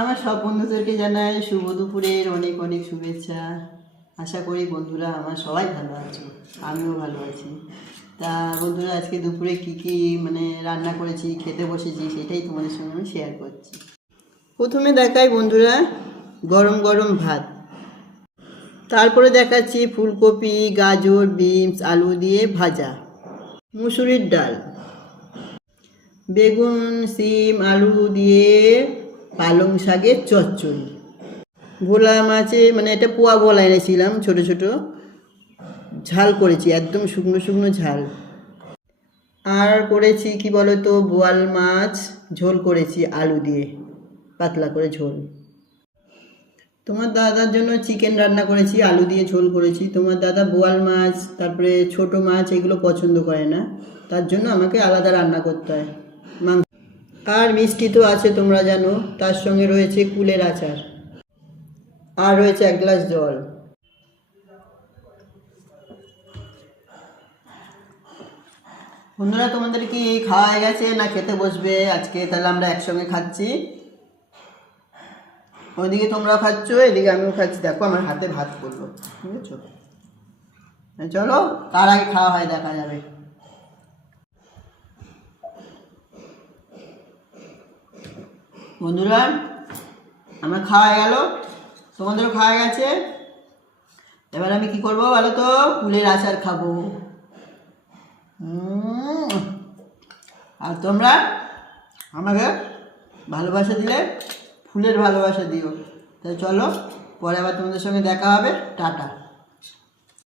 আমার সব বন্ধুদেরকে জানাই শুভ দুপুরের অনেক অনেক শুভেচ্ছা। আশা করি বন্ধুরা আমার সবাই ভালো আছো, আমিও ভালো আছি। তা বন্ধুরা, আজকে দুপুরে কি রান্না করেছি, খেতে বসেছি, সেটাই তোমাদের সঙ্গে আমি শেয়ার করছি। প্রথমে দেখাই বন্ধুরা গরম গরম ভাত, তারপরে দেখাচ্ছি ফুলকপি, গাজর, বিনস, আলু দিয়ে ভাজা, মুসুরির ডাল, বেগুন, সিম, আলু দিয়ে পালং শাকের চচ্চড়ি, ভোলা মাছে এটা পোয়া ভোলা এনেছিলাম ছোট ছোট, ঝাল করেছি, একদম শুকনো শুকনো ঝাল। আর করেছি কি বলো তো, বোয়াল মাছ ঝোল করেছি আলু দিয়ে, পাতলা করে ঝোল। তোমার দাদার জন্য চিকেন রান্না করেছি, আলু দিয়ে ঝোল করেছি। তোমার দাদা বোয়াল মাছ, তারপরে ছোট মাছ এগুলো পছন্দ করে না, তার জন্য আমাকে আলাদা রান্না করতে হয় মাংস। আর মিষ্টি তো আছে তোমরা জানো, তার সঙ্গে রয়েছে কুলের আচার, আর রয়েছে এক গ্লাস জল। বন্ধুরা, তোমাদের কি খাওয়া হয়ে গেছে না খেতে বসবে আজকে? তাহলে আমরা একসঙ্গে খাচ্ছি, ওইদিকে তোমরাও খাচ্ছ, এদিকে আমিও খাচ্ছি। দেখো আমার হাতে ভাত পড়লো, বুঝেছো? চলো কার আগে খাওয়া হয় দেখা যাবে। বন্ধুরা, আমার খাওয়া হয়ে গেল, তোমাদেরও খাওয়া গেছে। এবার আমি কি করবো বলো তো, কুলের আচার খাবো। আর তোমরা আমাকে ভালোবাসা দিলে ফুলের ভালোবাসা দিও। তাই চলো, পরে আবার তোমাদের সঙ্গে দেখা হবে। টাটা।